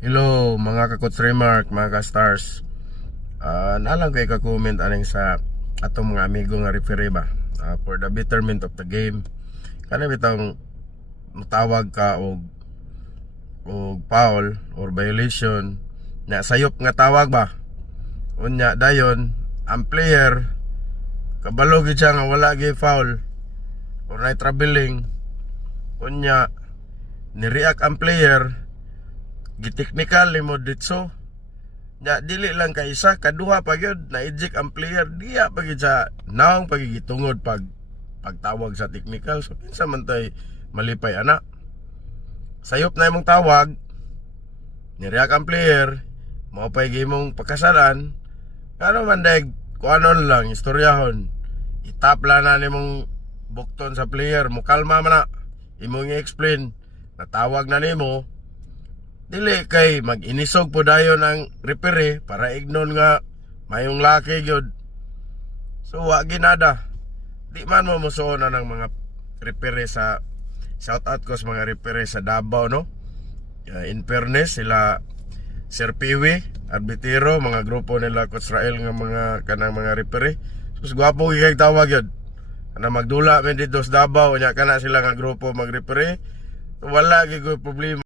Hello mga ka-Coach Remark, mga ka-stars. Nalang kay ka-comment aning sa atong mga amigo nga referee ba, for the betterment of the game. Kana bitang mutawag ka og foul or violation na sayop nga tawag ba. Unya dayon ang player kabalo gid siya nga wala gyud foul or na traveling. Unya ni-react ang player, gi-technical ni mo ditso. Ya dili lang ka isa, kaduha pa gyud na eject ang player, diya pa gyud sa naong pagigitungod pagtawag sa technical. So kinsa man tay malipay ana. Sayop na imong tawag, ni-react ang player, mao pay gimong pagkasalan. Ano man dayeg kuanon lang istoryahon. Itap lang na nimong bukton sa player, mo kalma man na. Imong i-explain, natawag na nimo. Dili kay mag-inisog po dayon ang referee para ignon nga mayong laki gyud. So wa ginada. Di man mo musuon ng mga referee sa shout out ko sa mga referee sa Davao, no? In fairness sila Sir Piwi, arbitero, mga grupo nila Coach Rael nga mga kanang mga referee. So gwapo gyud tawag gyud. Kana magdula men dito sa Davao nya kana sila nga grupo mag-referee. Wala gyud problema.